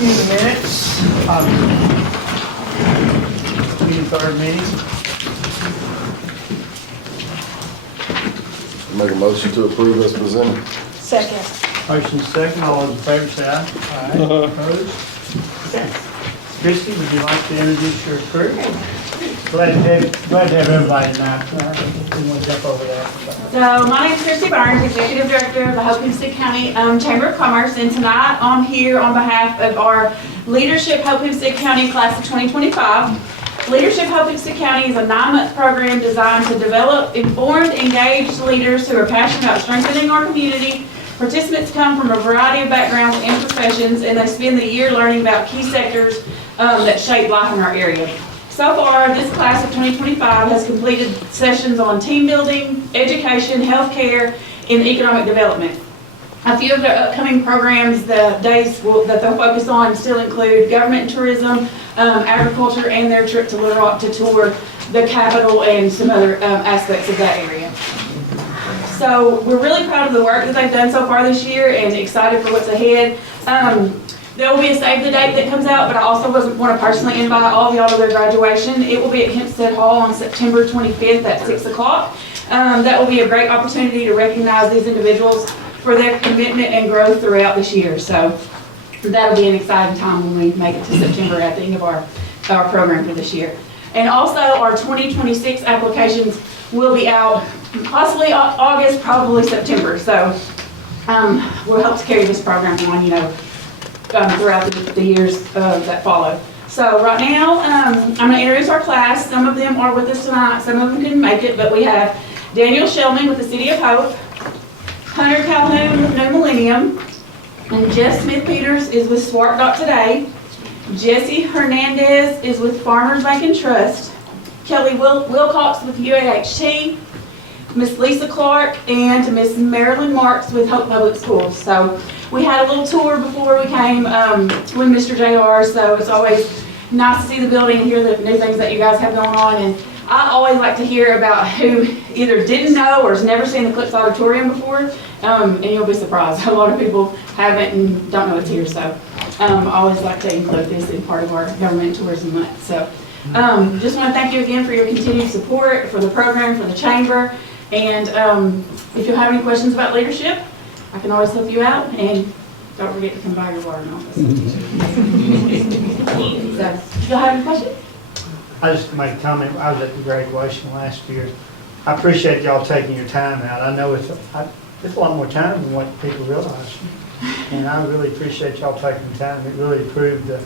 In minutes, June 3rd meeting. Make a motion to approve as presented. Second. Motion second, all those in favor say aye. Aye. Opposed? Okay. Christy, would you like to introduce your crew? Glad to have everybody tonight. We want to jump over that. So my name is Christy Barnes, Executive Director of the Hope-Hempstead County Chamber of Commerce, and tonight I'm here on behalf of our Leadership Hope-Hempstead County Class of 2025. Leadership Hope-Hempstead County is a 9-month program designed to develop informed, engaged leaders who are passionate about strengthening our community. Participants come from a variety of backgrounds and professions, and they spend the year learning about key sectors that shape life in our area. So far, this class of 2025 has completed sessions on team building, education, healthcare, and economic development. A few of their upcoming programs, the days that they'll focus on still include government and tourism, agriculture, and their trip to Little Rock to tour the Capitol and some other aspects of that area. So we're really proud of the work that they've done so far this year and excited for what's ahead. There will be a save the date that comes out, but I also want to personally invite all of y'all to their graduation. It will be at Hempstead Hall on September 25th at 6 o'clock. That will be a great opportunity to recognize these individuals for their commitment and growth throughout this year. So that'll be an exciting time when we make it to September at the end of our program for this year. And also our 2026 applications will be out possibly August, probably September. So we'll help to carry this program on, throughout the years that follow. So right now, I'm going to introduce our class. Some of them are with us tonight. Some of them didn't make it, but we have Daniel Shellman with the City of Hope, Hunter Calhoun with New Millennium, and Jess Smith-Peters is with SWART Today. Jesse Hernandez is with Farmers Bank and Trust. Kelly Wilcox with UAHT. Miss Lisa Clark and Miss Marilyn Marks with Hope Public Schools. So we had a little tour before we came with Mr. J.R. So it's always nice to see the building and hear the new things that you guys have going on. And I always like to hear about who either didn't know or has never seen the Clips Auditorium before. And you'll be surprised. A lot of people haven't and don't know it's here. So I always like to include this in part of our government tourism month. So just want to thank you again for your continued support for the program, for the chamber. And if you have any questions about leadership, I can always help you out. And don't forget to come by your water in office. So, do y'all have any questions? I just make a comment. I was at the graduation last year. I appreciate y'all taking your time out. I know it's a lot more time than what people realize. And I really appreciate y'all taking the time. It really improved the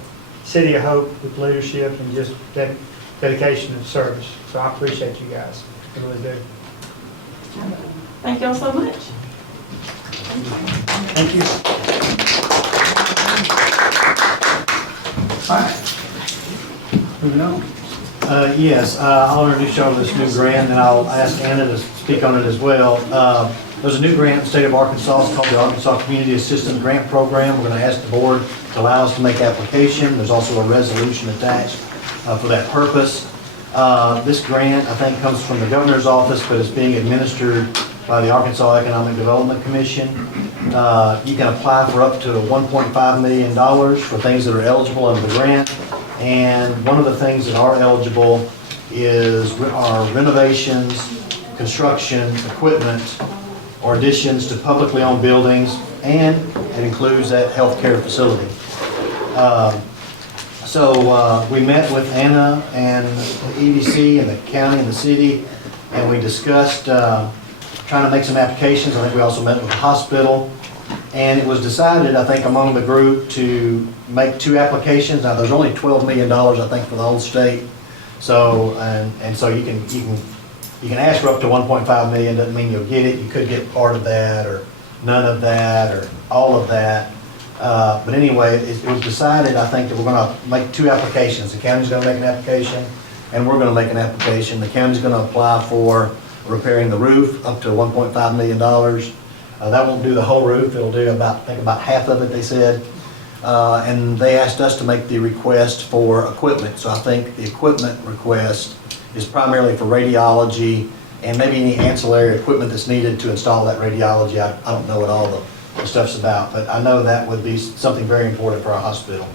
City of Hope with leadership and just dedication and service. So I appreciate you guys. I really do. Thank y'all so much. Thank you. All right. Moving on. Yes, I'll introduce y'all to this new grant, and I'll ask Anna to speak on it as well. There's a new grant in the state of Arkansas. It's called the Arkansas Community Assistance Grant Program. We're going to ask the board to allow us to make application. There's also a resolution attached for that purpose. This grant, I think, comes from the governor's office, but it's being administered by the Arkansas Economic Development Commission. You can apply for up to $1.5 million for things that are eligible under the grant. And one of the things that are eligible are renovations, construction, equipment, or additions to publicly owned buildings, and it includes that healthcare facility. So we met with Anna and the EDC and the county and the city, and we discussed trying to make some applications. I think we also met with the hospital, and it was decided, I think, among the group to make 2 applications. Now, there's only $12 million, I think, for the whole state. So, and so you can ask for up to $1.5 million. Doesn't mean you'll get it. You could get part of that, or none of that, or all of that. But anyway, it was decided, I think, that we're going to make 2 applications. The county's going to make an application, and we're going to make an application. The county's going to apply for repairing the roof up to $1.5 million. That won't do the whole roof. It'll do about half of it, they said. And they asked us to make the request for equipment. So I think the equipment request is primarily for radiology and maybe any ancillary equipment that's needed to install that radiology. I don't know what all the stuff's about, but I know that would be something very important for our hospital.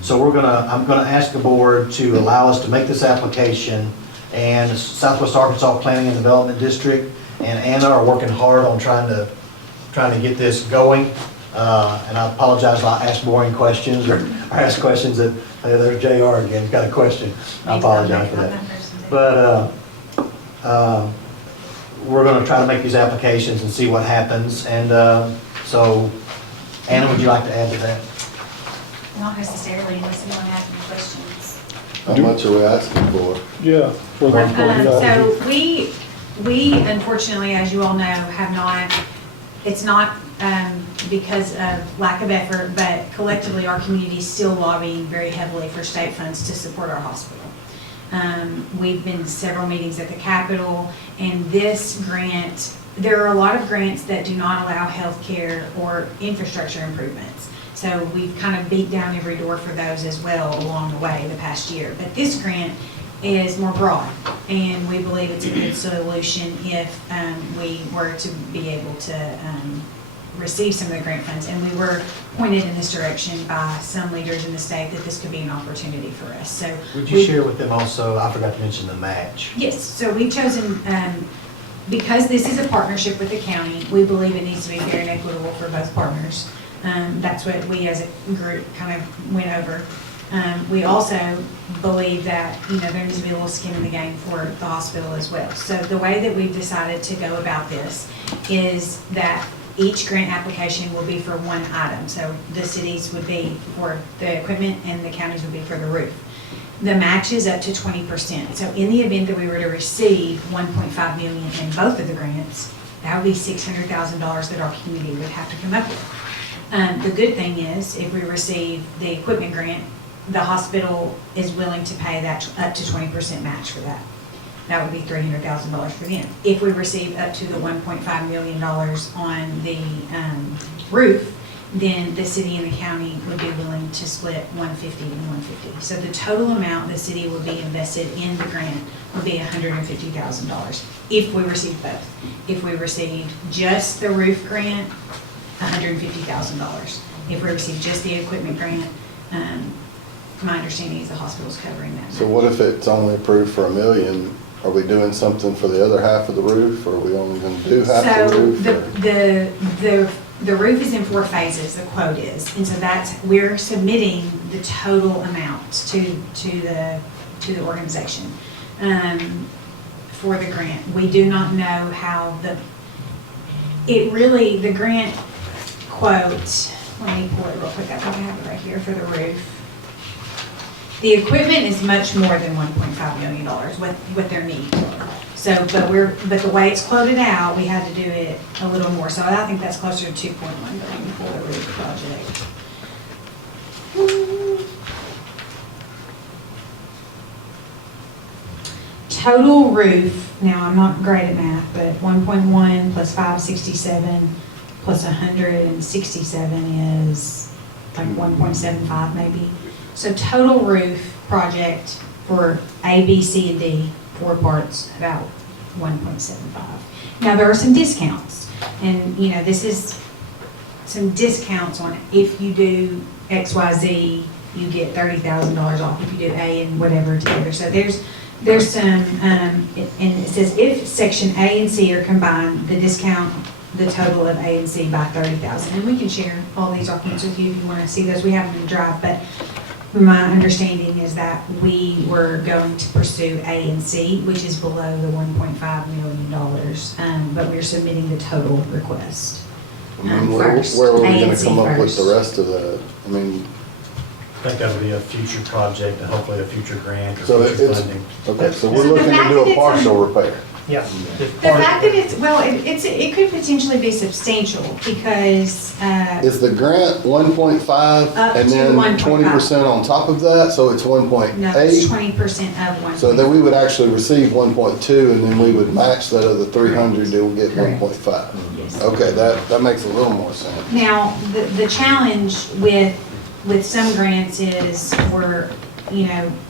So I'm gonna ask the board to allow us to make this application, and Southwest Arkansas Planning and Development District and Anna are working hard on trying to get this going. And I apologize if I ask boring questions or ask questions that, there's JR again, got a question. I apologize for that. But we're gonna try to make these applications and see what happens. And so, Anna, would you like to add to that? Not necessarily, unless anyone has any questions. How much are we asking for? Yeah. So we unfortunately, as you all know, have not, it's not because of lack of effort, but collectively our community is still lobbying very heavily for state funds to support our hospital. We've been to several meetings at the Capitol, and this grant, there are a lot of grants that do not allow healthcare or infrastructure improvements. So we've kind of beat down every door for those as well along the way the past year. But this grant is more broad, and we believe it's a good solution if we were to be able to receive some of the grant funds. And we were pointed in this direction by some leaders in the state that this could be an opportunity for us. So Would you share with them also, I forgot to mention the match. yes, so we've chosen, because this is a partnership with the county, we believe it needs to be fair and equitable for both partners. That's what we as a group kind of went over. We also believe that, there needs to be a little skin in the game for the hospital as well. So the way that we've decided to go about this is that each grant application will be for one item. So the cities would be for the equipment and the counties would be for the roof. The match is up to 20%. So in the event that we were to receive $1.5 million in both of the grants, that would be $600,000 that our community would have to come up with. The good thing is, if we receive the equipment grant, the hospital is willing to pay that up to 20% match for that. That would be $300,000 for them. If we receive up to the $1.5 million on the roof, then the city and the county would be willing to split 150 and 150. So the total amount the city would be invested in the grant would be $150,000 if we received both. If we received just the roof grant, $150,000. If we receive just the equipment grant, my understanding is the hospital's covering that. So what if it's only approved for $1 million? Are we doing something for the other half of the roof, or are we only gonna do half the roof? So the roof is in 4 phases, the quote is, and so we're submitting the total amount to the organization for the grant. We do not know how the grant quote, let me pull it real quick, I think I have it right here for the roof. The equipment is much more than $1.5 million, what their needs are. So, but the way it's quoted out, we had to do it a little more. So I think that's closer to 2.1 million for the roof project. Total roof, now I'm not great at math, but 1.1 plus 567 plus 167 is like 1.75 maybe. So total roof project for A, B, C, and D, 4 parts, about 1.75. Now there are some discounts, and this is some discounts on if you do X, Y, Z, you get $30,000 off if you do A and whatever together. So there's some, and it says if section A and C are combined, the discount the total of A and C by $30,000. And we can share all these documents with you if you want to see those. We have them in Drive, but my understanding is that we were going to pursue A and C, which is below the $1.5 million, but we're submitting the total request first. Where are we A gonna and C come up with first. the rest of that? I mean, I think that would be a future project, and hopefully a future grant or so future it's, funding. okay, so we're So the looking to fact do that a it's partial repair. Yeah. The fact that it could potentially be substantial because, Is the grant 1.5 Up and to then 1.5. 20% on top of that, so it's 1.8? no, it's 20% of one. So then we would actually receive 1.2 and then we would match that other 300 and we'll get Correct. 1.5. Yes. Okay, that makes a little more sense. Now, the challenge with some grants is we're,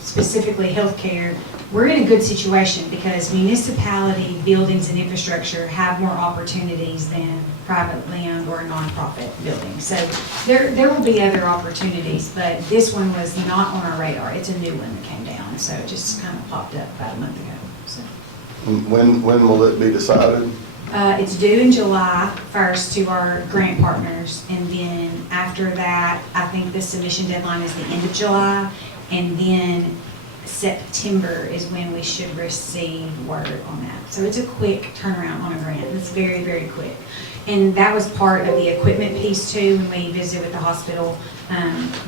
specifically healthcare, we're in a good situation because municipality buildings and infrastructure have more opportunities than privately owned or nonprofit buildings. So there will be other opportunities, but this one was not on our radar. It's a new one that came down, so it just kind of popped up about a month ago. So When will it be decided? it's due in July 1st to our grant partners, and then after that, I think the submission deadline is the end of July, and then September is when we should receive word on that. So it's a quick turnaround on a grant. It's very, very quick. And that was part of the equipment piece too, when we visited with the hospital.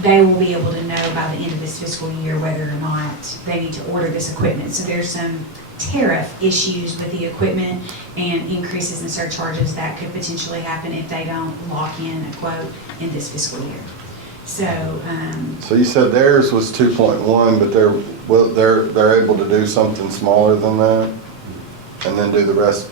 They will be able to know by the end of this fiscal year whether or not they need to order this equipment. So there's some tariff issues with the equipment and increases in surcharges that could potentially happen if they don't lock in a quote in this fiscal year. So, So you said theirs was 2.1, but they're able to do something smaller than that? And then do the rest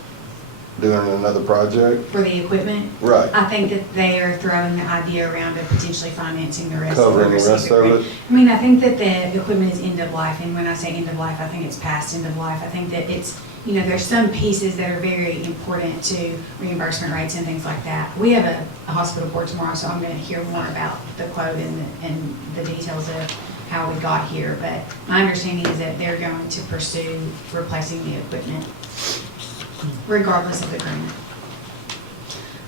doing another project? for the equipment, Right. I think that they are throwing the idea around of potentially financing the rest. Covering the if we rest receive of grant. it? I mean, I think that the equipment is end of life, and when I say end of life, I think it's past end of life. I think that it's, you know, there's some pieces that are very important to reimbursement rates and things like that. We have a hospital board tomorrow, so I'm gonna hear more about the quote and the details of how we got here, but my understanding is that they're going to pursue replacing the equipment regardless of the grant.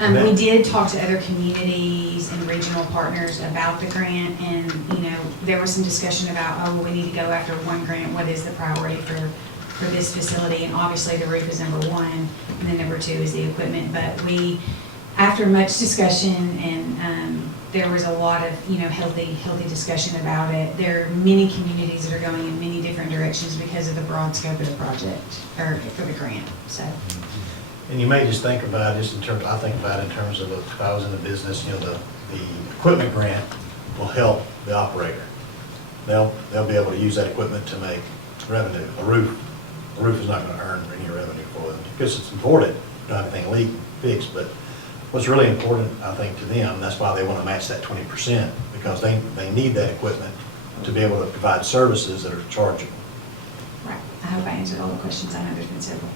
We did talk to other communities and regional partners about the grant, and, you know, there was some discussion about, oh, we need to go after one grant, what is the priority for this facility? And obviously, the roof is number one, and then number two is the equipment. But we, after much discussion, and there was a lot of, you know, healthy discussion about it, there are many communities that are going in many different directions because of the broad scope of the project, or for the grant, so. And you may just think about it, just in terms, I think about it in terms of if I was in the business, you know, the equipment grant will help the operator. They'll be able to use that equipment to make revenue. A roof is not gonna earn any revenue for them, because it's important, not everything leak, fixed, but what's really important, I think, to them, that's why they wanna match that 20%, because they need that equipment to be able to provide services that are chargeable. Right, I hope I answered all the questions. I know there's been several.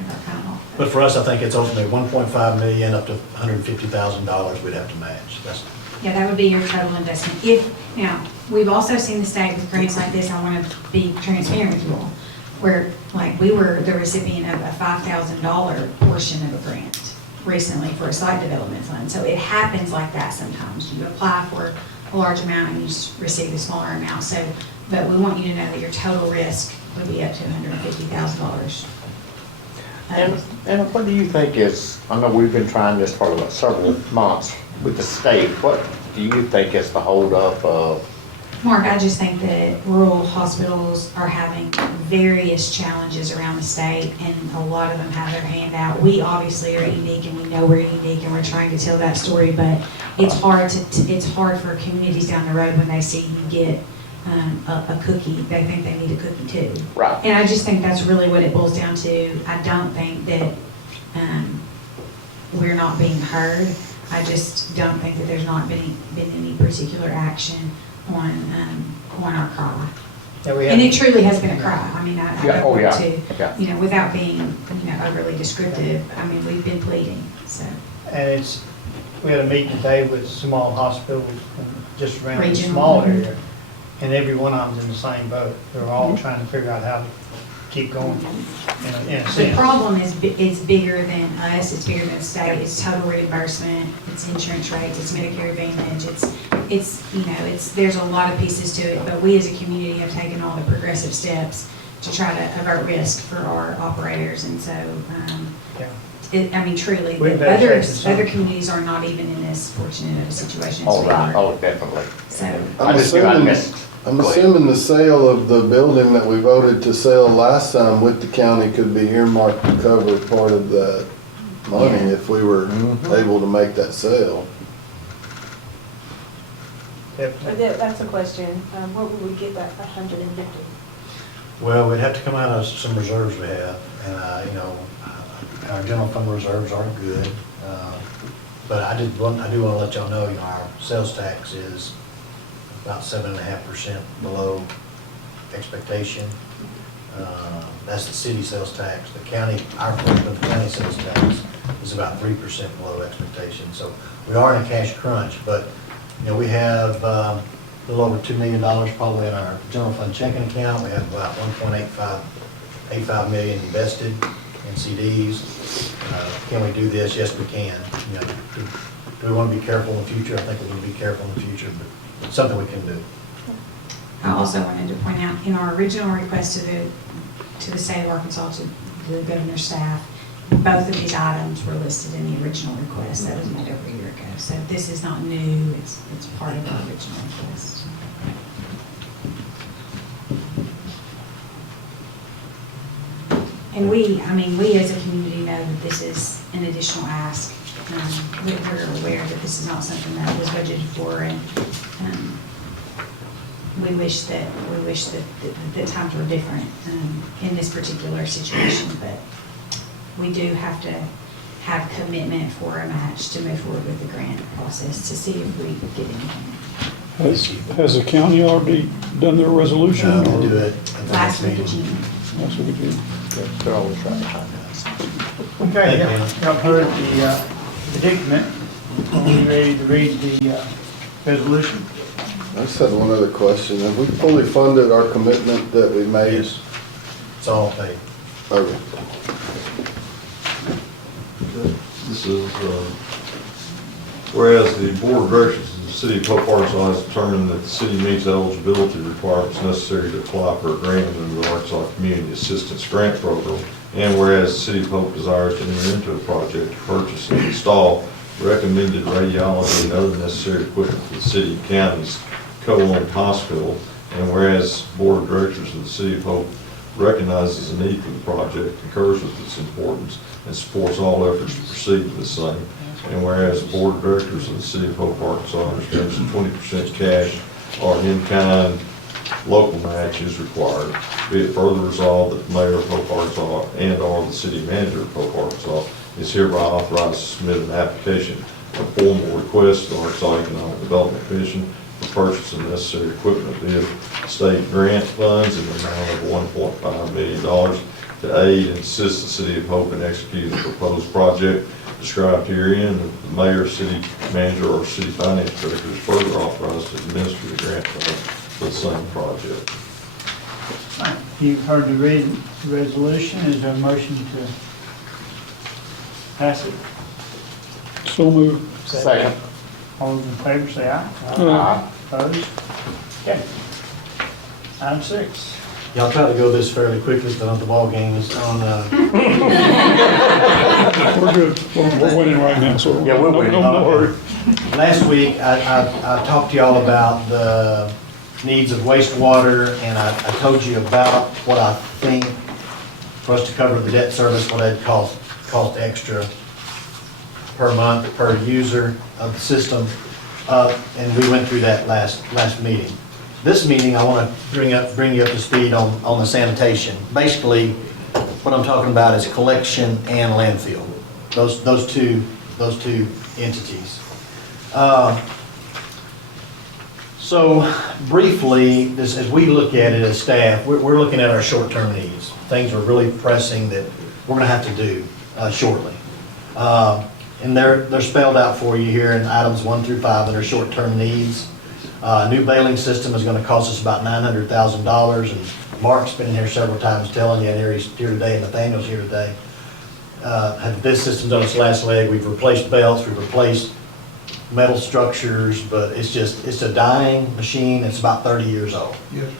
I got kind of off. But for us, I think it's ultimately 1.5 million up to $150,000 we'd have to match. That's, Yeah, that would be your total investment. Now, we've also seen the state with grants like this, I want to be transparent with you all, where, like, we were the recipient of a $5,000 portion of a grant recently for a site development fund. So it happens like that sometimes. You apply for a large amount and you just receive a smaller amount. So, but we want you to know that your total risk would be up to $150,000. And what do you think is, I know we've been trying this for several months with the state, what do you think is the holdup of? Mark, I just think that rural hospitals are having various challenges around the state, and a lot of them have their hand out. We obviously are unique, and we know we're unique, and we're trying to tell that story, but it's hard for communities down the road when they see you get a cookie. They think they need a cookie too. Right. And I just think that's really what it boils down to. I don't think that we're not being heard. I just don't think that there's not been any particular action on our cry. Yeah, we And it have, truly has been a cry. I mean, I Yeah, don't oh, want yeah, to, yeah. you know, without being, you know, overly descriptive. I mean, we've been pleading, so. and we had a meeting today with small hospitals just around the Regional. small area, and every one of them's in the same boat. They're all trying to figure out how to keep going in a The sense. problem is bigger than us, it's bigger than the state, it's total reimbursement, it's insurance rates, it's Medicare Advantage, it's, you know, there's a lot of pieces to it, but we as a community have taken all the progressive steps to try to avert risk for our operators, and so, Yeah. I mean, truly, We've been taking some. other communities are not even in this fortunate of a situation as Oh, we right, are. oh, definitely. So, I just knew I missed. I'm Go ahead. assuming the sale of the building that we voted to sell last time with the county could be earmarked to cover part of that money Yeah. if we were able to make that sale. That's a question. Where would we get that 150? well, we'd have to come out of some reserves we have, and, you know, our general fund reserves aren't good. But I do want to let y'all know, you know, our sales tax is about 7.5% below expectation. That's the city sales tax. The county, our portion of the county sales tax is about 3% below expectation. So we are in a cash crunch, but, you know, we have a little over $2 million probably in our general fund checking account. We have about 1.85 million invested in CDs. Can we do this? Yes, we can. You know, do we want to be careful in the future? I think we're going to be careful in the future, but it's something we can do. I also wanted to point out, in our original request to the state of Arkansas, to the governor's staff, both of these items were listed in the original request that was made over a year ago. So this is not new, it's part of our original request. And we as a community know that this is an additional ask. We're aware that this is not something that was budgeted for, and we wish that the times were different in this particular situation, but we do have to have commitment for a match to move forward with the grant process to see if we get anything. Has the county already done their resolution? We'll do it at the Last next week of meeting. June. That's what we do. They're always right behind us. Okay, Thank you. y'all heard the predicament. Are we ready to read the resolution? I just had one other question. Have we fully funded our commitment that we made? Yes. It's all paid. Okay. This is, whereas the Board of Directors of the City of Hope, Arkansas has determined that the city meets eligibility requirements necessary to apply for a grant under the Arkansas Community Assistance Grant Program, and whereas the City of Hope desires to enter into a project to purchase and install recommended radiology and other necessary equipment for the city and county's co-owned hospital, and whereas the Board of Directors of the City of Hope recognizes the need for the project, concurs with its importance, and supports all efforts to proceed with the same. And whereas the Board of Directors of the City of Hope, Arkansas understands that 20% cash or in-kind local match is required, be it further resolved that the Mayor of Hope, Arkansas and/or the City Manager of Hope, Arkansas is hereby authorized to submit an application for formal request to the Arkansas Economic Development Commission for purchase of necessary equipment via state grant funds in the amount of $1.5 million to aid and assist the City of Hope in executing the proposed project described herein. The mayor, city manager, or city finance director is further authorized to administer the grant funds for the same project. All right, you've heard the resolution. Is there a motion to pass it? So moved. Second. All those in favor say aye. Aye. Opposed? Okay. Item 6. Y'all try to go this fairly quickly, but the ball game is on. We're good. We're winning right now, so. Yeah, we're winning. No hurry. Last week, I talked to y'all about the needs of wastewater, and I told you about what I think for us to cover the debt service, what it'd cost extra per month, per user of the system. And we went through that last meeting. This meeting, I want to bring you up to speed on the sanitation. Basically, what I'm talking about is collection and landfill. Those two entities. So briefly, as we look at it as staff, we're looking at our short-term needs. Things are really pressing that we're going to have to do shortly. And they're spelled out for you here in items 1 through 5 that are short-term needs. New bailing system is going to cost us about $900,000, and Mark's been in here several times telling you, and he's here today, and Nathaniel's here today. This system's on its last leg. We've replaced belts, we've replaced metal structures, but it's a dying machine. It's about 30 years old. Yes.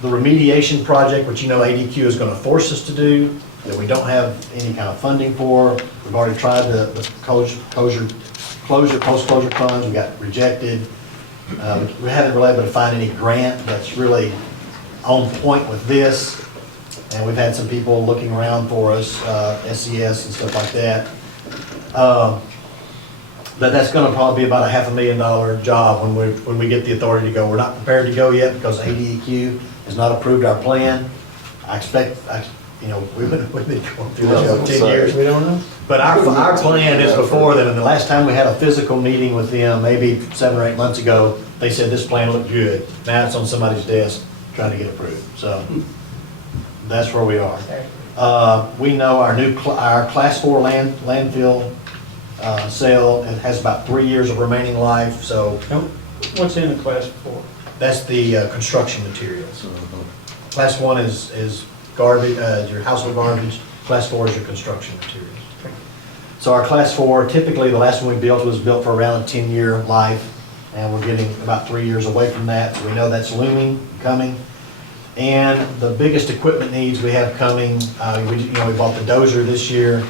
The remediation project, which you know ADQ is going to force us to do, that we don't have any kind of funding for. We've already tried the post-closure funds, we got rejected. We haven't been able to find any grant that's really on point with this. And we've had some people looking around for us, SCS and stuff like that. But that's gonna probably be about a $500,000 job when we get the authority to go. We're not prepared to go yet because ADQ has not approved our plan. I expect, we've been going through this for 10 years. We don't know. But our plan is before then, and the last time we had a physical meeting with them, maybe 7 or 8 months ago, they said this plan looked good. Now it's on somebody's desk trying to get approved. So that's where we are. We know our Class 4 landfill sale, it has about 3 years of remaining life, so What's in the class 4? that's the construction materials. Class 1 is garbage, your household garbage. Class 4 is your construction materials. So our Class 4, typically the last one we built was built for around a 10-year life, and we're getting about 3 years away from that, so we know that's looming, coming. And the biggest equipment needs we have coming, we bought the dozer this year,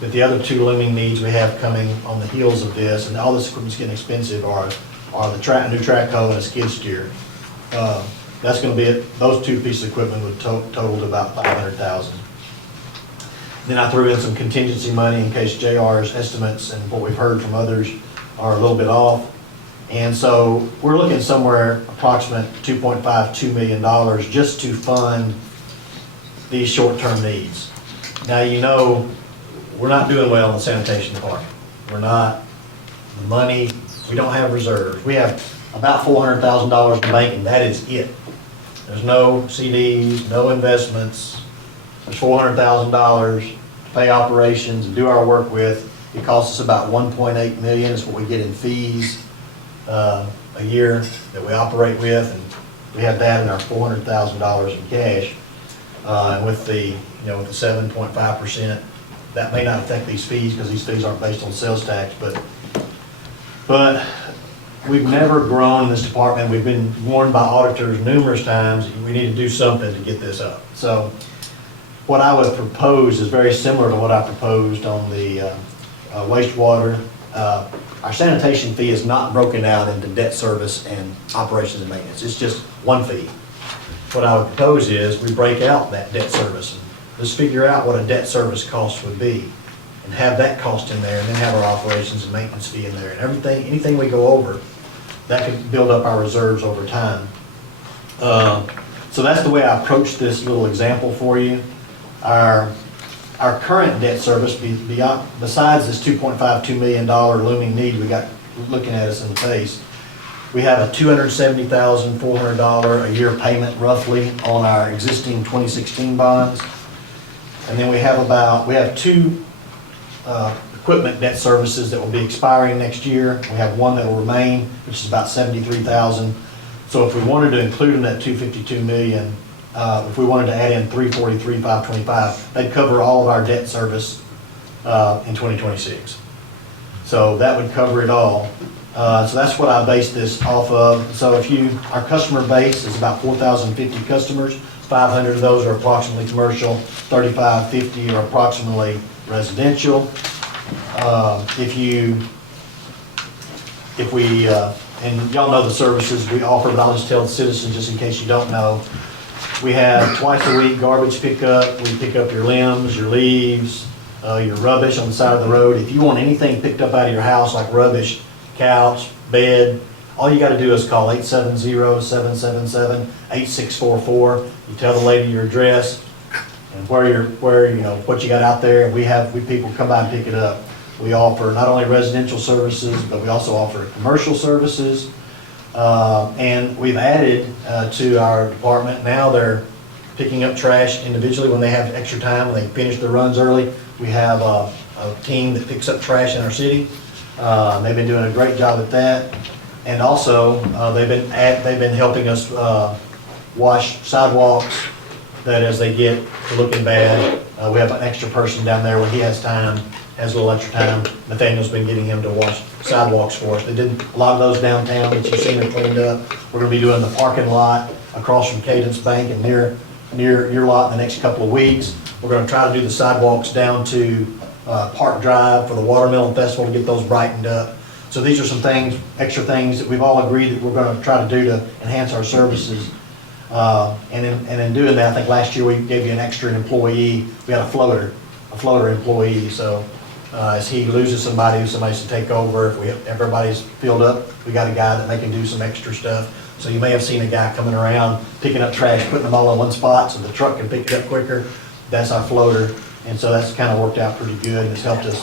but the other two looming needs we have coming on the heels of this, and all this equipment's getting expensive, are the new track hoe and a skid steer. That's gonna be it. Those two pieces of equipment would total to about $500,000. Then I threw in some contingency money in case JR's estimates and what we've heard from others are a little bit off. And so we're looking somewhere approximate $2.52 million just to fund these short-term needs. Now, we're not doing well in the sanitation department. We're not, the money, we don't have reserves. We have about $400,000 in the bank, and that is it. There's no CDs, no investments. There's $400,000 to pay operations and do our work with. It costs us about $1.8 million is what we get in fees a year that we operate with, and we have that in our $400,000 in cash. And with the 7.5%, that may not affect these fees because these fees aren't based on sales tax, but we've never grown in this department. We've been warned by auditors numerous times, we need to do something to get this up. So what I would propose is very similar to what I proposed on the wastewater. Our sanitation fee is not broken out into debt service and operations and maintenance. It's just one fee. What I would propose is we break out that debt service and let's figure out what a debt service cost would be and have that cost in there, and then have our operations and maintenance fee in there, and anything we go over, that could build up our reserves over time. So that's the way I approach this little example for you. Our current debt service, besides this $2.52 million looming need we got looking at us in the face, we have a $270,400 a year payment roughly on our existing 2016 bonds. And then we have two equipment debt services that will be expiring next year. We have one that will remain, which is about $73,000. So if we wanted to include in that $252 million, if we wanted to add in $343,525, they'd cover all of our debt service in 2026. So that would cover it all. So that's what I based this off of. So our customer base is about 4,050 customers. 500 of those are approximately commercial, 3,550 are approximately residential. And y'all know the services we offer, but I'll just tell the citizens just in case you don't know. We have twice a week garbage pickup. We pick up your limbs, your leaves, your rubbish on the side of the road. If you want anything picked up out of your house like rubbish, couch, bed, all you got to do is call 870-777-8644. You tell the lady your address and what you got out there. We people come by and pick it up. We offer not only residential services, but we also offer commercial services. And we've added to our department, now they're picking up trash individually when they have extra time, when they finish their runs early. We have a team that picks up trash in our city. They've been doing a great job at that. And also, they've been helping us wash sidewalks that as they get to looking bad. We have an extra person down there when he has time, has a little extra time. Nathaniel's been getting him to wash sidewalks for us. They did a lot of those downtown that you've seen are cleaned up. We're gonna be doing the parking lot across from Cadence Bank and near your lot in the next couple of weeks. We're gonna try to do the sidewalks down to Park Drive for the Watermelon Festival to get those brightened up. So these are some things, extra things that we've all agreed that we're gonna try to do to enhance our services. And in doing that, I think last year we gave you an extra employee. We had a floater employee. So as he loses somebody to take over, if everybody's filled up, we got a guy that can do some extra stuff. So you may have seen a guy coming around, picking up trash, putting them all in one spot so the truck can pick it up quicker. That's our floater. And so that's kind of worked out pretty good, and it's help us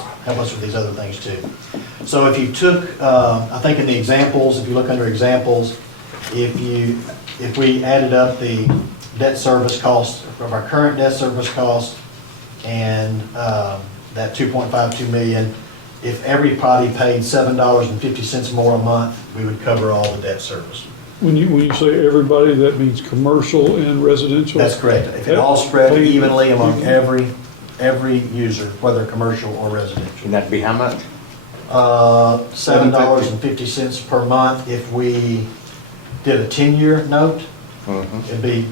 with these other things too. So if you took, I think in the examples, if you look under examples, if you if we added up the debt service cost of our current debt service cost and that 2.52 million, if everybody paid $7.50 more a month, we would cover all the debt service. When you say everybody, that means commercial and residential? That's correct. If it all spread evenly among every user, whether commercial or residential. And that'd be how much? $7.50 per month. If we did a 10-year note, it'd be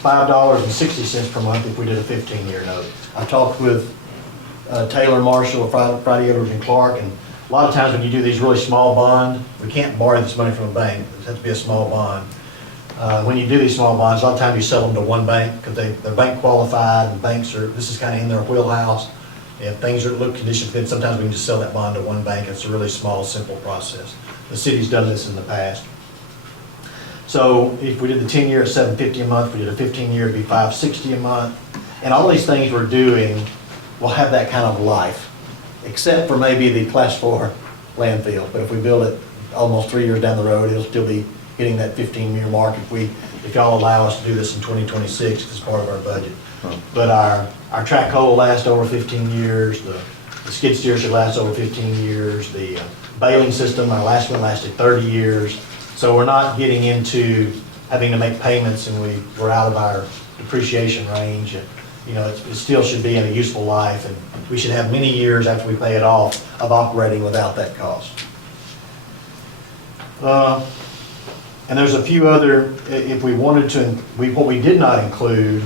$5.60 per month if we did a 15-year note. I talked with Taylor Marshall of Friday Edwards and Clark, and a lot of times when you do these really small bond, we can't borrow this money from a bank. It has to be a small bond. When you do these small bonds, a lot of times you sell them to one bank because they're bank qualified, and banks are, this is kind of in their wheelhouse. If things look condition fit, sometimes we can just sell that bond to one bank. It's a really small, simple process. The city's done this in the past. So if we did the 10-year at $750 a month, if we did a 15-year, it'd be $560 a month. And all these things we're doing will have that kind of life, except for maybe the Class 4 landfill. But if we build it almost 3 years down the road, it'll still be hitting that 15-year mark if y'all allow us to do this in 2026 as part of our budget. But our track hole will last over 15 years, the skid steer should last over 15 years, the baling system, our last one lasted 30 years. So we're not getting into having to make payments and we're out of our depreciation range. You know, it still should be in a useful life, and we should have many years after we pay it off of operating without that cost. And there's a few other, if we wanted to, what we did not include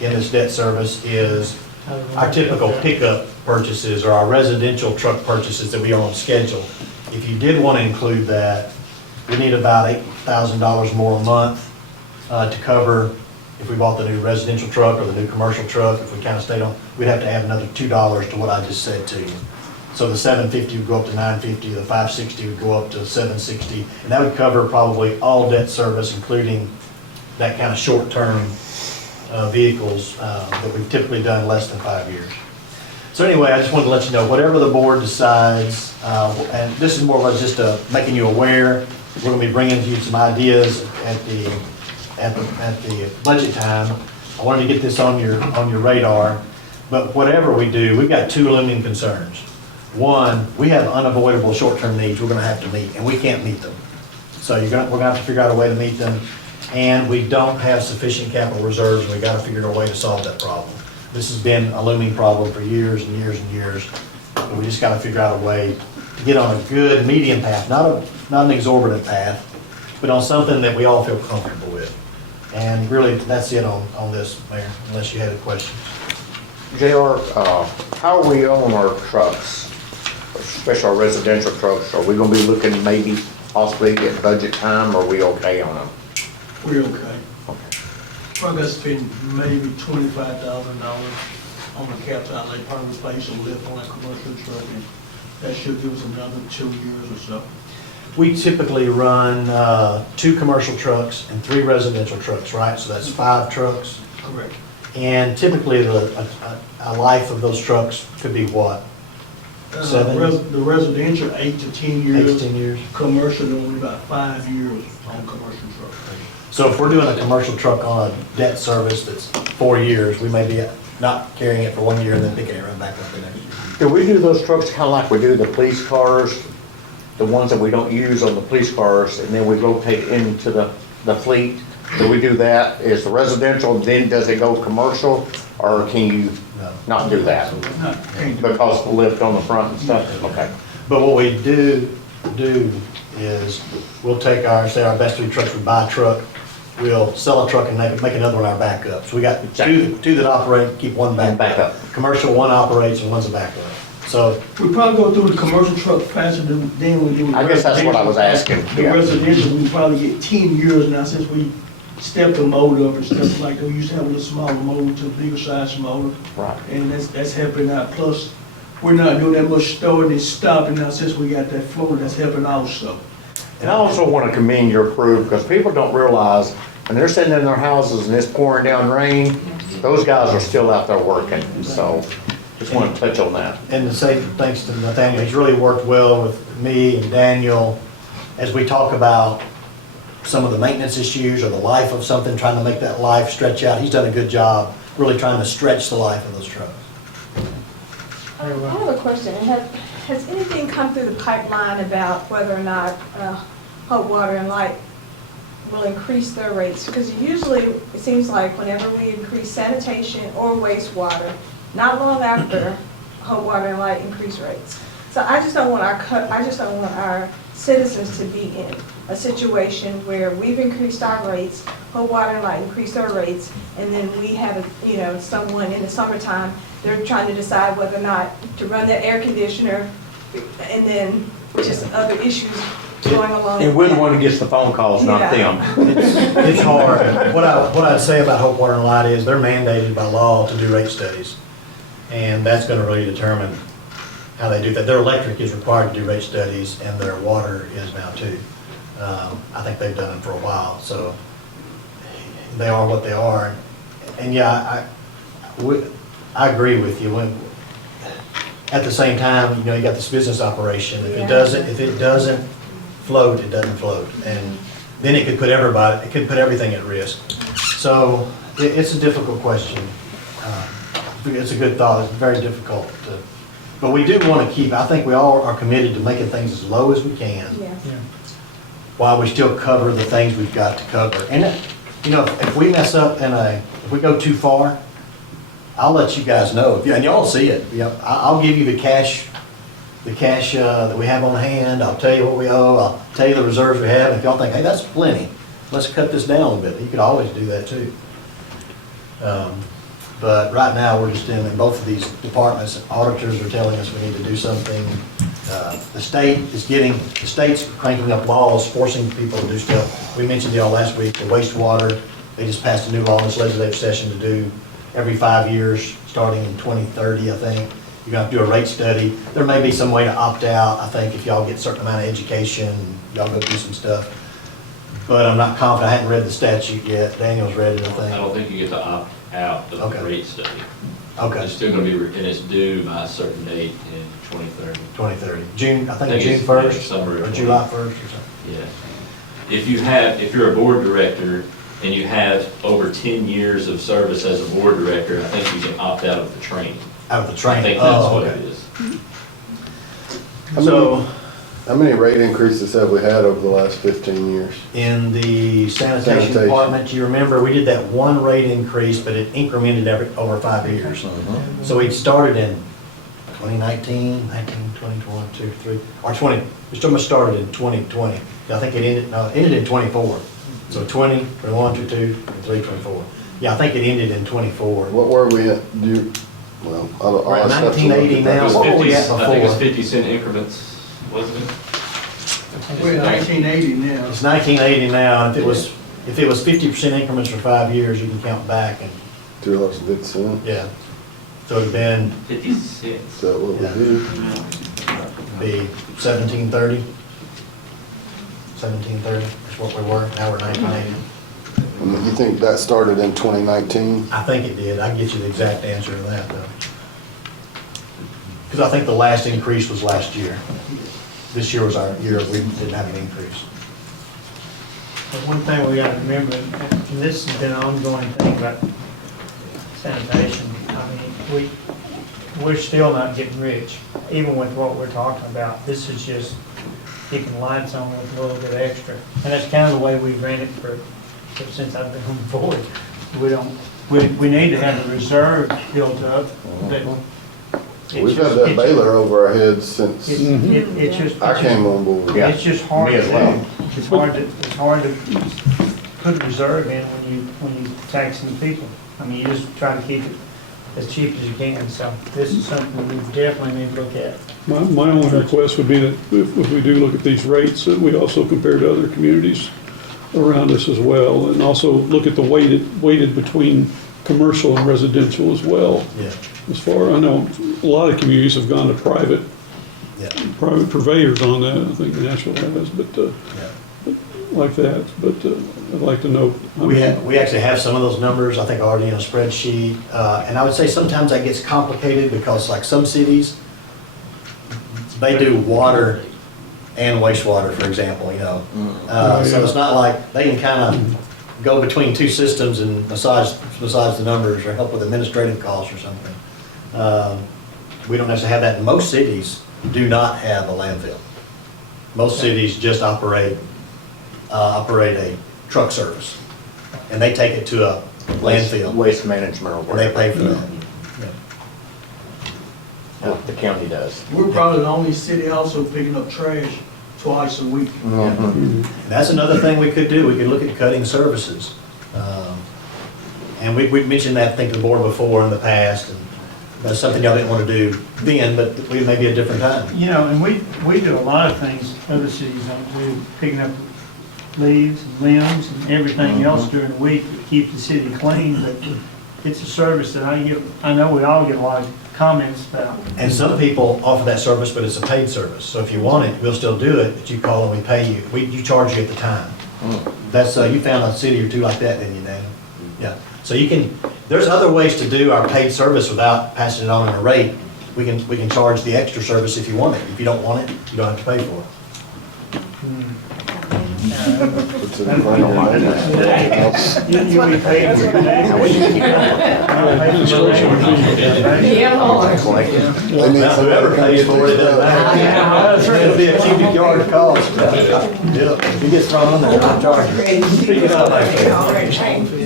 in this debt service is our typical pickup purchases or our residential truck purchases that we are on schedule. If you did want to include that, we need about $8,000 more a month to cover if we bought the new residential truck or the new commercial truck. If we kind of stayed on, we'd have to add another $2 to what I just said to you. So the $750 would go up to $950, the $560 would go up to $760, and that would cover probably all debt service, including that kind of short-term vehicles that we've typically done less than 5 years. So anyway, I just wanted to let you know, whatever the board decides, and this is more of just making you aware. We're going to be bringing you some ideas at the budget time. I wanted to get this on your radar, but whatever we do, we've got two looming concerns. One, we have unavoidable short-term needs we're going to have to meet, and we can't meet them. So we're going to have to figure out a way to meet them, and we don't have sufficient capital reserves, and we've got to figure out a way to solve that problem. This has been a looming problem for years and years and years, but we just got to figure out a way to get on a good medium path, not an exorbitant path, but on something that we all feel comfortable with. And really, that's it on this, Mayor, unless you had a question. JR, how are we on our trucks, especially our residential trucks? Are we gonna be looking maybe possibly at budget time, or are we okay on them? We're okay. We're gonna spend maybe $25,000 on the capital outlay, part of replace a lift on that commercial truck, and that should give us another 2 years or so. We typically run 2 commercial trucks and 3 residential trucks, right? So that's 5 trucks. Correct. And typically a life of those trucks could be what? 7? The residential, 8 to 10 years. 8 to 10 years. Commercial, only about 5 years on commercial trucks. So if we're doing a commercial truck on a debt service that's 4 years, we may be not carrying it for 1 year and then picking it right back up the next year. Do we do those trucks kind of like we do the police cars, the ones that we don't use on the police cars, and then we rotate into the fleet? Do we do that? Is the residential, then does it go commercial, or can you not do that? Because the lift on the front and stuff? Okay. But what we do is we'll take our best 3 trucks, we buy a truck, we'll sell a truck and make another one our backup. So we got two that operate, keep one backup. Commercial, 1 operates and 1's a backup. So we probably go through the commercial truck faster than we do. I guess that's what I was asking. The residential, we probably get 10 years now since we stepped the motor up and stuff like that. We used to have a little smaller motor to a bigger size motor. Right. And that's helping out. Plus, we're not doing that much storing and stopping now since we got that floater. That's helping also. And I also want to commend your crew, because people don't realize when they're sitting in their houses and it's pouring down rain, those guys are still out there working. So just want to touch on that. And to say thanks to Nathaniel, he's really worked well with me and Daniel as we talk about some of the maintenance issues or the life of something, trying to make that life stretch out. He's done a good job, really trying to stretch the life of those trucks. I have a question. Has anything come through the pipeline about whether or not Hope Water and Light will increase their rates? Because usually, it seems like whenever we increase sanitation or wastewater, not long after Hope Water and Light increase rates. So I just don't want our citizens to be in a situation where we've increased our rates, Hope Water and Light increased their rates, and then we have, someone in the summertime, they're trying to decide whether or not to run the air conditioner, and then just other issues going along. And we're the one who gets the phone calls, not Yeah. them. It's hard. What I'd say about Hope Water and Light is they're mandated by law to do rate studies. And that's gonna really determine how they do that. Their electric is required to do rate studies, and their water is now too. I think they've done them for a while, so they are what they are. And yeah, I agree with you. At the same time, you got this business operation. If it doesn't float, it doesn't float. And then it could put everything at risk. So it's a difficult question. It's a good thought. It's very difficult to, but we do want to keep, I think we all are committed to making things as low as we can Yes. while we still cover the things we've got to cover. And, if we mess up if we go too far, I'll let you guys know. And y'all see it. I'll give you the cash that we have on hand. I'll tell you what we owe. I'll tell you the reserves we have. And if y'all think, hey, that's plenty, let's cut this down a little bit. You could always do that too. But right now, we're just in both of these departments, auditors are telling us we need to do something. The state's cranking up laws, forcing people to do stuff. We mentioned y'all last week, the wastewater, they just passed a new law in this legislative session to do every 5 years, starting in 2030, I think. You're gonna have to do a rate study. There may be some way to opt out, I think, if y'all get a certain amount of education, y'all go do some stuff. But I'm not confident, I hadn't read the statute yet. Daniel's read it, I I think. don't think you get to opt out of Okay. the rate study. Okay. It's still gonna be, and it's due by a certain date in 2030. 2030. June, I think I think June it's 1st, summer or of July 1st or something. Yeah. If you're a board director and you have over 10 years of service as a board director, I think you can opt out of the training. Out of the I training. think that's Oh, what okay. it is. So, How many rate increases have we had over the last 15 years? in the sanitation Sanitation. department, you remember, we did that one rate increase, but it incremented over 5 years. So we started in 2019, 2021, 2, 3, or 20, we still started in 2020. I think it ended in 24. So 20, 21, 22, 23, 24. Yeah, I think it ended in 24. What were we at, I'll We're at just have to look 1980 at now. It was that. What were we 50 at I think it's before? 50-cent increments, wasn't it? We're at 1980 now. It's 1980 now, and if it was 50% increments for 5 years, you can count back, and, $2.50. yeah. So it'd been, 50 cents. Is that what we Yeah. do? be 1730. 1730 is what we were, now we're 1980. You think that started in 2019? I think it did, I can get you the exact answer to that, though. Because I think the last increase was last year. This year was our year we didn't have an increase. But one thing we gotta remember, and this has been an ongoing thing about sanitation, we're still not getting rich, even with what we're talking about. This is just keeping lights on with a little bit extra. And that's kind of the way we've ran it since I've been on the board. We need to have a reserve built up, but We've had that baler over our heads since it's just. I came on board. Yeah. It's just hard Me as well. it's hard to put a reserve in when you taxing people. You just try to keep it as cheap as you can, so this is something we definitely need to look at. My only request would be that if we do look at these rates, that we also compare to other communities around us as well, and also look at the weighted between commercial and residential as well. Yeah, As far, I know a lot of communities have gone to private yeah, purveyors on that, I think Nashville has, but, yeah. like that, but I'd like to know. We actually have some of those numbers, I think, already in a spreadsheet. And I would say sometimes that gets complicated because like some cities, they do water and wastewater, for example, you know. So it's not like they can kind of go between two systems and massage the numbers or help with administrative costs or something. We don't necessarily have that. Most cities do not have a landfill. Most cities just operate a truck service, and they take it to a landfill, Waste management or and they whatever, pay for that. what the county does. We're probably the only city also picking up trash twice a week. And that's another thing we could do. We could look at cutting services. And we mentioned that, I think, to the board before in the past, and that's something y'all didn't want to do then, but we may be a different time. You know, and we do a lot of things other cities don't do, picking up leaves and limbs and everything else during the week to keep the city clean, but it's a service that I know we all get a lot of comments about. And some people offer that service, but it's a paid service. So if you want it, we'll still do it, but you call and we pay you. You charge you at the time. That's, you found a city or two like that, didn't you, Dan? Yeah. So you can, there's other ways to do our paid service without passing it on in a rate. We can charge the extra service if you want it. If you don't want it, you don't have to pay for it. Puts it in front of you. You'll be paid for Yeah, Lord. They need Now, somebody whoever to come pays for it, it doesn't matter. Yeah. It'll be a cubic yard cost. Yeah, if it gets thrown in there, I'll charge you. Pick it up, actually.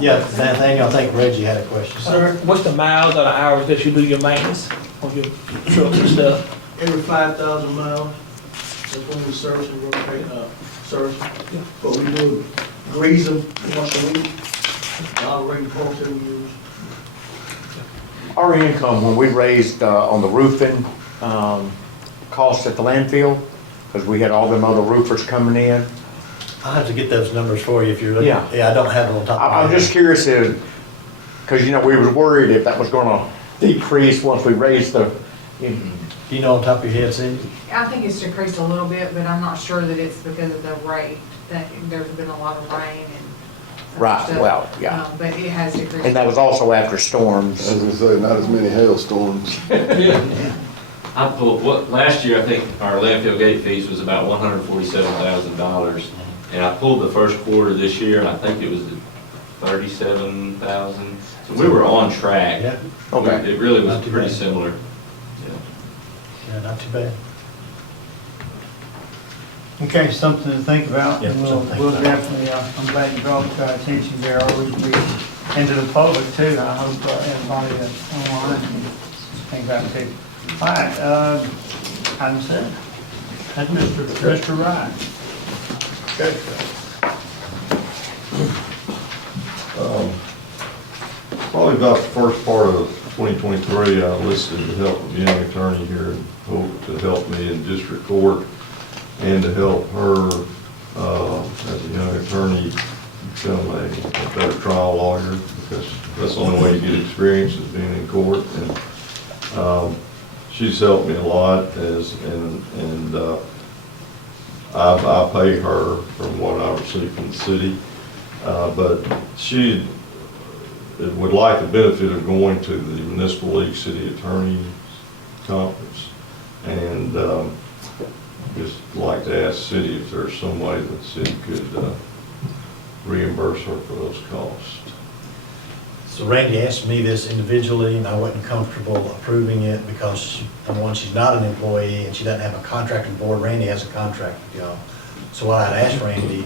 Yeah, Nathaniel, I think Reggie had a question. Sir, what's the miles or the hours that you do your maintenance on your trucks and stuff? Every 5,000 miles, that's when we service and rotate, service. But we do grease them once a week, all the rain parts that we use. Our income, when we raised on the roofing costs at the landfill, because we had all them other roofers coming in. I'll have to get those numbers for you if you're looking. Yeah. I don't have them on top of my I'm head. just curious because, you know, we was worried if that was gonna decrease once we raised the, Do you know on top of your head, Cindy? I think it's decreased a little bit, but I'm not sure that it's because of the rate, that there's been a lot of rain and Right, stuff. well, yeah. But it has decreased. and that was also after storms. As I say, not as many hailstorms. I pulled, last year, I think our landfill gate fees was about $147,000. And I pulled the first quarter this year, and I think it was 37,000. So we were on track. Yeah. Okay. It really was Not too pretty bad. similar. Yeah, not too bad. Okay, something to think about. Yeah, And something to we'll think about. definitely, I'm glad you brought it to our attention, J.R. And to the public too. I hope everybody that's online can think about it too. All right, item 7. That's Mr. Wright. Probably about the first part of 2023, I enlisted the help of a young attorney here in Hope to help me in district court and to help her, as a young attorney, become a better trial lawyer, because that's the only way you get experience is being in court. And she's helped me a lot I pay her from what I receive from the city, but she would like the benefit of going to the Municipal League City Attorney Conference, and just like to ask the city if there's some way that the city could reimburse her for those costs. So Randy asked me this individually, and I wasn't comfortable approving it because, number one, she's not an employee and she doesn't have a contract with the board. Randy has a contract with y'all. So what I'd ask Randy,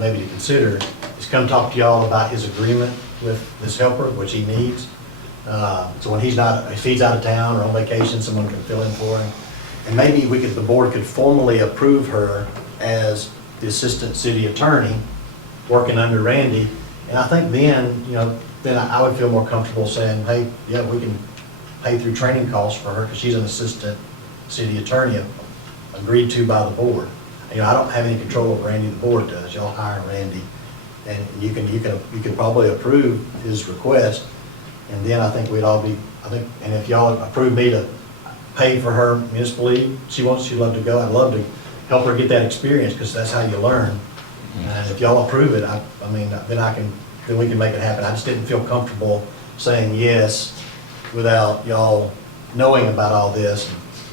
maybe to consider, is come talk to y'all about his agreement with this helper, which he needs. So when if he's out of town or on vacation, someone can fill in for him. And maybe the board could formally approve her as the assistant city attorney, working under Randy. And I think then, then I would feel more comfortable saying, hey, yeah, we can pay through training costs for her because she's an assistant city attorney agreed to by the board. I don't have any control over Randy, the board does. Y'all hire Randy, and you can probably approve his request. And then I think and if y'all approve me to pay for her municipal league, she'd love to go. I'd love to help her get that experience because that's how you learn. And if y'all approve it, then we can make it happen. I just didn't feel comfortable saying yes without y'all knowing about all this.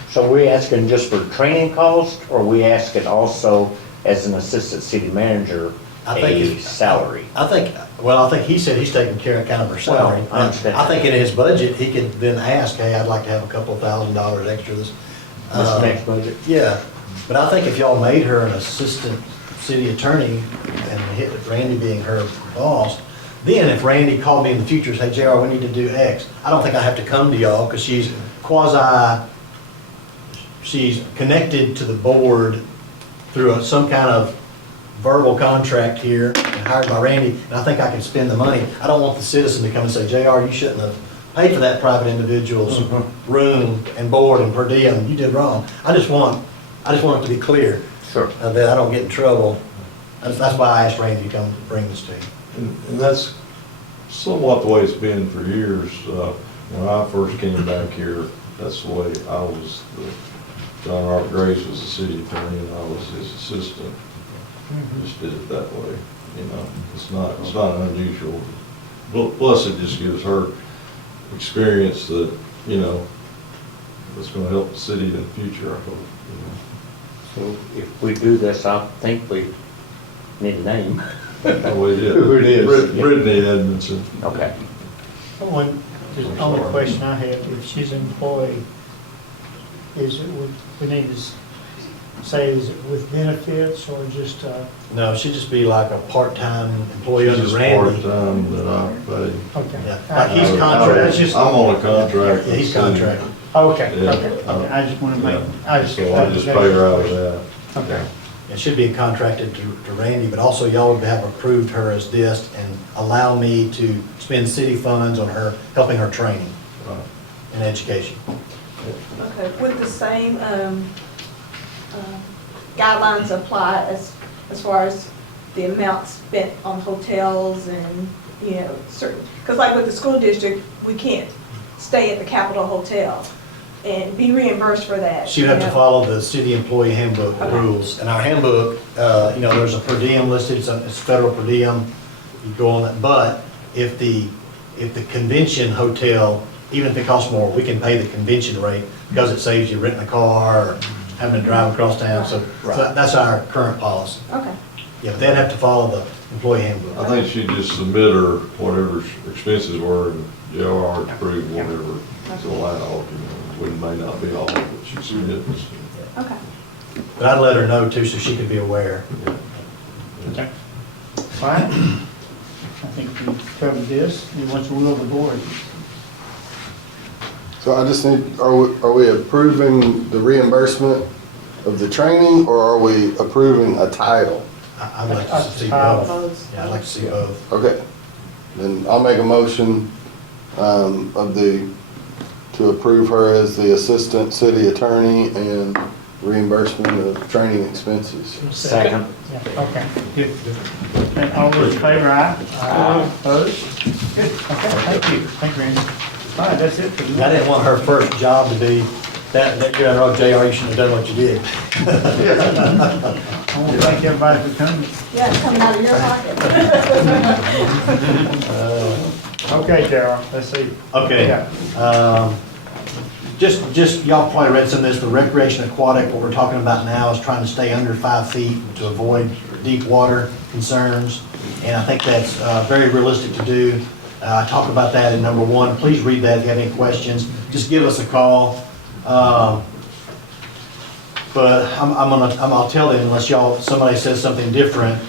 So are we asking just for training cost, or are we asking also as an assistant city manager I think a if- salary? I think he said he's taking care of kind of her salary. Well, I understand I think that. in his budget, he could then ask, hey, I'd like to have a couple of $1,000 extra this. This next budget? Yeah, but I think if y'all made her an assistant city attorney and hit Randy being her boss, then if Randy called me in the future and said, hey, JR, we need to do X, I don't think I have to come to y'all because she's she's connected to the board through some kind of verbal contract here and hired by Randy, and I think I can spend the money. I don't want the citizen to come and say, JR, you shouldn't have paid for that private individual's room and board and per diem. You did wrong. I just want it to be clear. Sure. That I don't get in trouble. That's why I asked Randy to come bring this to you. And that's somewhat the way it's been for years. When I first came back here, that's the way I was. John Robert Grace was the city attorney and I was his assistant. Just did it that way, you know. It's not unusual. Plus, it just gives her experience that, you know, that's going to help the city in the future, I hope. So if we do this, I think we need a name. Oh, we did. Who it is. Brittany Edmondson. Okay. The only question I have, if she's an employee, is it, we need to say, is it with benefits or just, No, she'd just be like a part-time employee She's under just Randy. part-time that I pay. okay. Yeah. Like he's contracted. I'm on a contract. Yeah, he's contracted. Okay, Yeah. okay, I just want to make, So I just pay her out of that. Okay. It should be contracted to Randy, but also y'all would have approved her as this and allow me to spend city funds on her, helping her training Right. and education. Okay, would the same guidelines apply as far as the amount spent on hotels and, you know, certain, because like with the school district, we can't stay at the Capitol Hotel and be reimbursed for that. She would have you to know? follow the city employee handbook Okay. rules. And our handbook, you know, there's a per diem listed, it's federal per diem, you go on that. But if the convention hotel, even if it costs more, we can pay the convention rate because it saves you renting a car or having to drive across town. So that's our current policy. Okay. Yeah, but they'd have to follow the employee handbook. I think she'd just submit her whatever expenses were and J.R. approved whatever is allowed, you know. We may not be all of it she submits. Okay. But I'd let her know too, so she could be aware. Okay. All right. I think we've covered this. What's the will of the board? So I just need, are we approving the reimbursement of the training, or are we approving a title? I'd like to see both. Yeah, I'd like to see both. Okay, then I'll make a motion to approve her as the assistant city attorney and reimbursement of training expenses. Second. Yeah, okay, good. And all those in favor, aye? Aye. Opposed? Good, okay, thank you. Thank you, Randy. All right, that's it for the. I didn't want her first job to be that good. I know, JR, you shouldn't have done what you did. I want to thank everybody for coming. Yeah, it's coming out of your pocket. Okay, Darryl, let's see. Okay. Yeah. Just, y'all probably read some of this, the recreation aquatic, what we're talking about now is trying to stay under 5 feet to avoid deep water concerns. And I think that's very realistic to do. I talked about that in number 1. Please read that if you have any questions. Just give us a call. But I'll tell them, unless somebody says something different,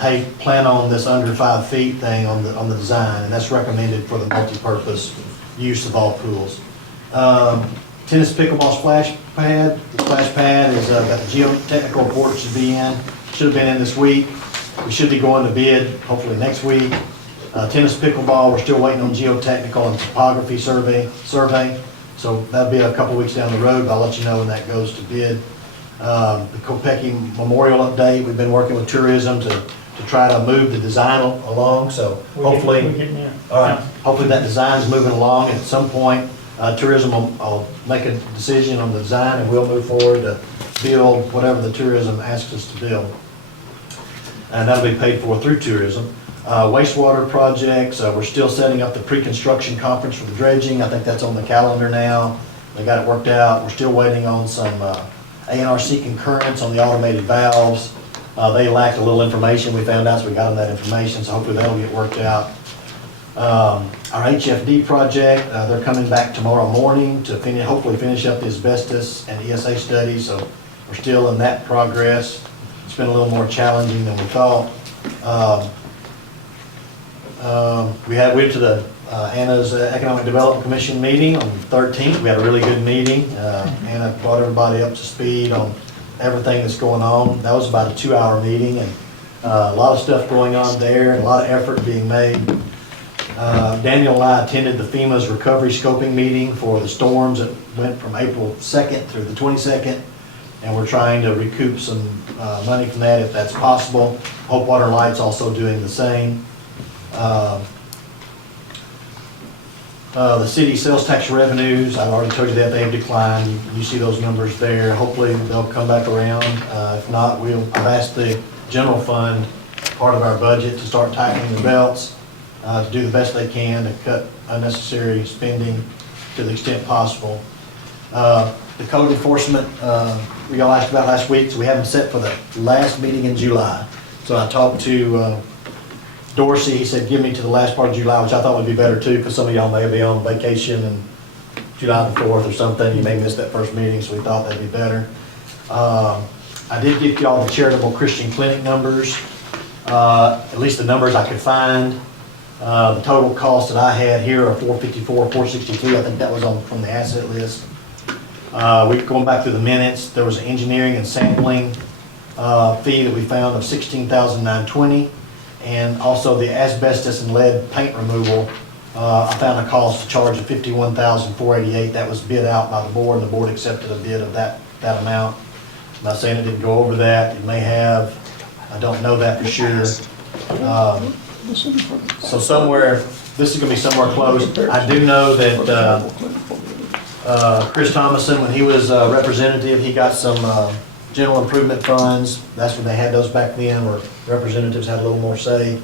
hey, plan on this under 5 feet thing on the design, and that's recommended for the multi-purpose use of all pools. Tennis pickleball splash pad. The splash pad is got the geotechnical report, should have been in this week. We should be going to bid hopefully next week. Tennis pickleball, we're still waiting on geotechnical and topography survey. So that'll be a couple weeks down the road, but I'll let you know when that goes to bid. The Kopecky Memorial update, we've been working with tourism to try to move the design along, so hopefully, We're getting there. all right, hopefully that design's moving along, and at some point, tourism will make a decision on the design, and we'll move forward to build whatever the tourism asks us to build. And that'll be paid for through tourism. Wastewater projects, we're still setting up the pre-construction conference for the dredging. I think that's on the calendar now. They got it worked out. We're still waiting on some ANRC concurrence on the automated valves. They lacked a little information, we found out, so we got them that information, so hopefully that'll get worked out. Our HFD project, they're coming back tomorrow morning to hopefully finish up the asbestos and ESA study, so we're still in that progress. It's been a little more challenging than we thought. We went to the Anna's Economic Development Commission meeting on the 13th. We had a really good meeting. Anna brought everybody up to speed on everything that's going on. That was about a 2-hour meeting, and a lot of stuff going on there, and a lot of effort being made. Daniel and I attended the FEMA's recovery scoping meeting for the storms that went from April 2nd through the 22nd, and we're trying to recoup some money from that if that's possible. Hope-Water and Light's also doing the same. The city sales tax revenues, I've already told you that they've declined. You see those numbers there. Hopefully they'll come back around. If not, I've asked the general fund, part of our budget, to start tightening the belts, to do the best they can to cut unnecessary spending to the extent possible. The code enforcement, we all asked about last week, so we have them set for the last meeting in July. So I talked to Dorsey, he said, give me to the last part of July, which I thought would be better too, because some of y'all may be on vacation and July the 4th or something, you may miss that first meeting, so we thought that'd be better. I did give y'all the charitable Christian clinic numbers, at least the numbers I could find. The total cost that I had here are $454, $462, I think that was from the asset list. Going back through the minutes, there was an engineering and sampling fee that we found of $16,920. And also the asbestos and lead paint removal, I found a cost to charge of $51,488. That was bid out by the board, and the board accepted a bid of that amount. I'm not saying it didn't go over that. It may have, I don't know that for sure. So somewhere, this is gonna be somewhere close. I do know that Chris Thomason, when he was representative, he got some general improvement funds. That's when they had those back then, where representatives had a little more say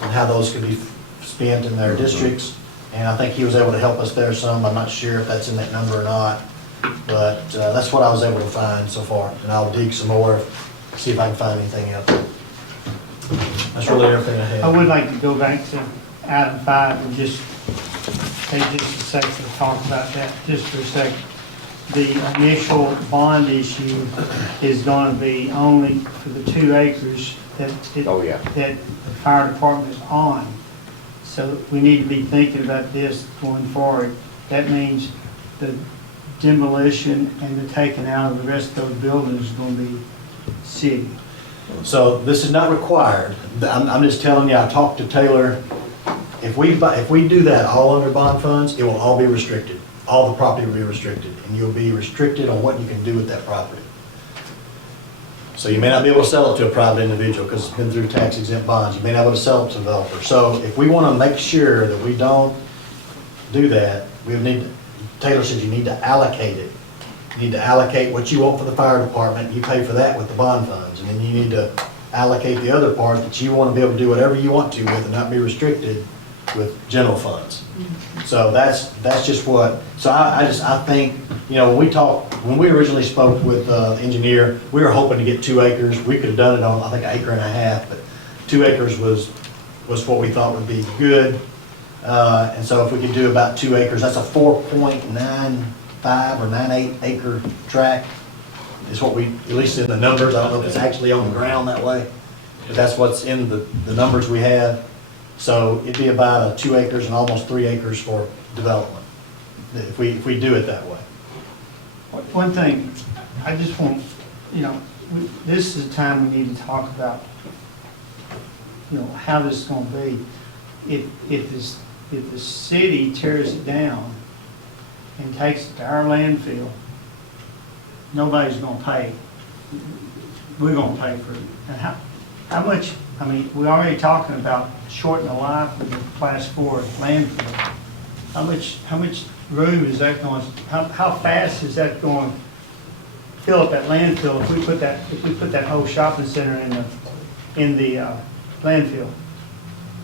on how those could be spent in their districts. And I think he was able to help us there some. I'm not sure if that's in that number or not, but that's what I was able to find so far. And I'll dig some more, see if I can find anything else. That's really everything I I had. would like to go back to item 5 and just take just a second to talk about that, just for a second. The initial bond issue is going to be only for the 2 acres that the fire department is on. So we need to be thinking about this going forward. That means the demolition and the taking out of the rest of those buildings is going to be city. So this is not required. I'm just telling you, I talked to Taylor. If we do that all under bond funds, it will all be restricted. All the property will be restricted, and you'll be restricted on what you can do with that property. So you may not be able to sell it to a private individual because it's been through tax exempt bonds. You may not be able to sell it to a developer. So if we want to make sure that we don't do that, we need, Taylor said you need to allocate it. You need to allocate what you want for the fire department. You pay for that with the bond funds. And then you need to allocate the other part that you want to be able to do whatever you want to with and not be restricted with general funds. So that's just what, so I think, you know, when we originally spoke with the engineer, we were hoping to get 2 acres. We could have done it on, I think, 1.5 acres, but 2 acres was what we thought would be good. And so if we could do about 2 acres, that's a 4.95 or 98 acre tract, is what we, at least in the numbers, I don't know if it's actually on the ground that way, but that's what's in the numbers we have. So it'd be about 2 acres and almost 3 acres for development, if we do it that way. One thing, I just want, you know, this is a time we need to talk about, you know, how this is going to be. If the city tears it down and takes it to our landfill, nobody's going to pay. We're going to pay for it. And how much? I mean, we're already talking about shortening the life of the Class 4 landfill. How much room is that going? How fast is that going to fill up that landfill if we put that whole shopping center in the landfill?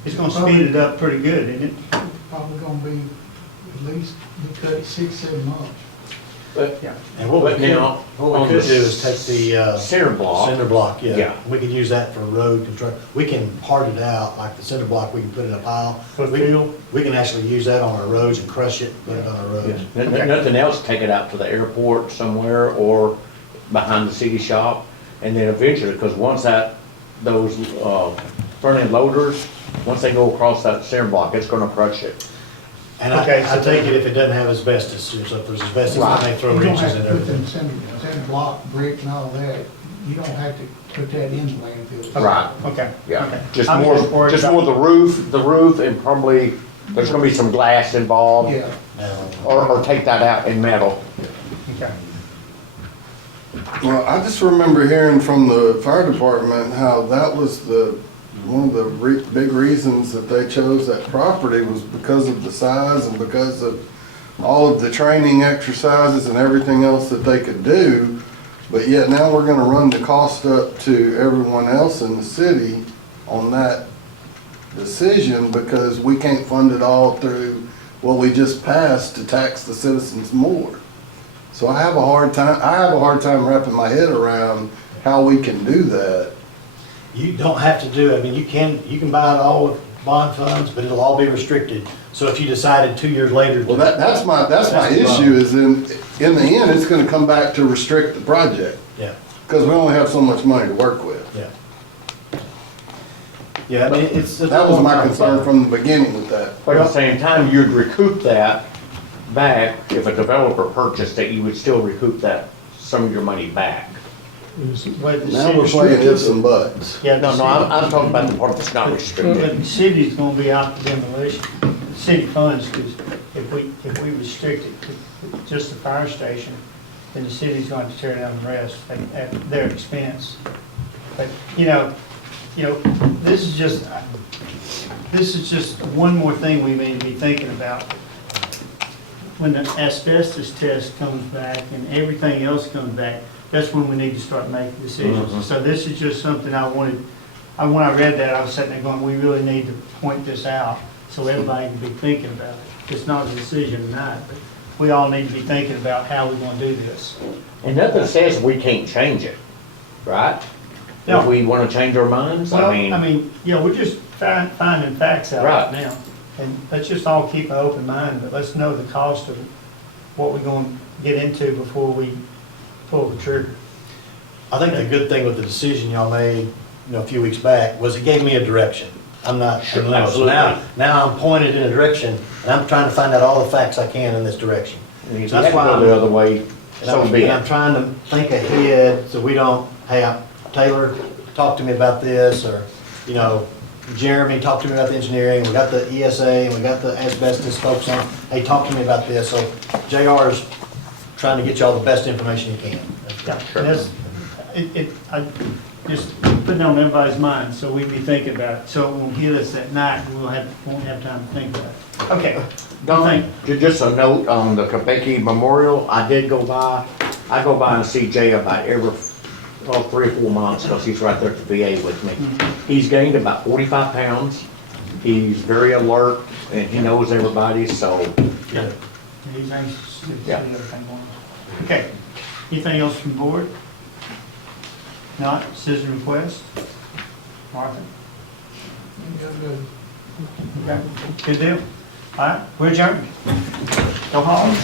It's going to speed it up pretty good, isn't it? Probably going to be at least, you cut it 6-7 months. And what we But could, now, what on we could the do is take the, center block, cinder block, yeah. Yeah. We could use that for road construction. We can part it out, like the cinder block, we can put in a pile. For field? We can actually use that on our roads and crush it, put it on our roads. nothing else, take it out to the airport somewhere or behind the city shop. And then eventually, because once those front-end loaders, once they go across that center block, it's gonna crush it. And Okay, I so take it if it doesn't have asbestos, so if there's asbestos, Right. then they throw You don't wrenches have and to put them everything. cinder block, brick and all that, you don't have to put that in the landfill. Right. Okay. Yeah, okay. just I'm more, worried just about- more the roof, and probably, there's gonna be some glass involved. Yeah, Or take that out in metal. Okay. Well, I just remember hearing from the fire department how that was one of the big reasons that they chose that property was because of the size and because of all of the training exercises and everything else that they could do. But yet now we're gonna run the cost up to everyone else in the city on that decision because we can't fund it all through what we just passed to tax the citizens more. So I have a hard time wrapping my head around how we can do that. You don't have to do it, I mean, you can buy it all with bond funds, but it'll all be restricted. So if you decided 2 years later. Well, that's my issue is in the end, it's gonna come back to restrict the project. Yeah, Because we only have so much money to work with. yeah. Yeah, I mean, it's. That was my concern from the beginning with that. But at the same time, you'd recoup that back, if a developer purchased it, you would still recoup that, some of your money back. But the Now we're city- playing ifs and buts. Yeah, the No, no, city- I'm talking about the part that's not But restricted. the city's gonna be out for demolition, city funds, because if we restrict it to just the fire station, then the city's going to tear down the rest at their expense. But, you know, this is just one more thing we need to be thinking about. When the asbestos test comes back and everything else comes back, that's when we need to start making decisions. So this is just something when I read that, I was sitting there going, we really need to point this out so everybody can be thinking about it. It's not a decision tonight, but we all need to be thinking about how we're gonna do this. And nothing says we can't change it, right? No. If we wanna change our minds, Well, I mean, we're just finding facts out Right. right now. And let's just all keep an open mind, but let's know the cost of what we're gonna get into before we pull the trigger. I think the good thing with the decision y'all made, a few weeks back, was it gave me a direction. I'm not, Sure, so absolutely. now I'm pointed in a direction, and I'm trying to find out all the facts I can in this direction. if you That's have to why go the other way, And so I'm, be and I'm it. trying to think ahead, so we don't, hey, Taylor, talk to me about this, or, Jeremy, talk to me about the engineering, we got the ESA, and we got the asbestos folks on, hey, talk to me about this, so JR's trying to get y'all the best information he can. Yeah, and I just putting on everybody's mind, so we be thinking about it, so it won't hit us at night, and won't have time to think about it. Okay. Don, just a note on the Kopecki Memorial, I go by and see Jay about every 3 or 4 months, because he's right there at the VA with me. He's gained about 45 pounds, he's very alert, and he knows everybody, so, Yeah, he's anxious to see Yeah. everything going on. Okay, anything else from the board? Not, citizen request? Martha? Okay, good deal. All right, we're adjourned. Go home.